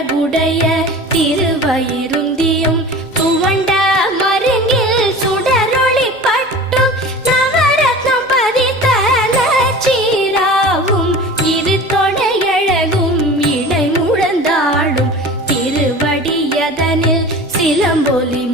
அழகுடைய திருவயிருந்தியும் துவண்ட மருங்கில் சுடரொளி பட்டும் நவரத்னம் பதித்த நச்சீராவும் இரு தொடையழகும் இடை முழந்தாடும் திருவடியதனில் சிலம்பொலி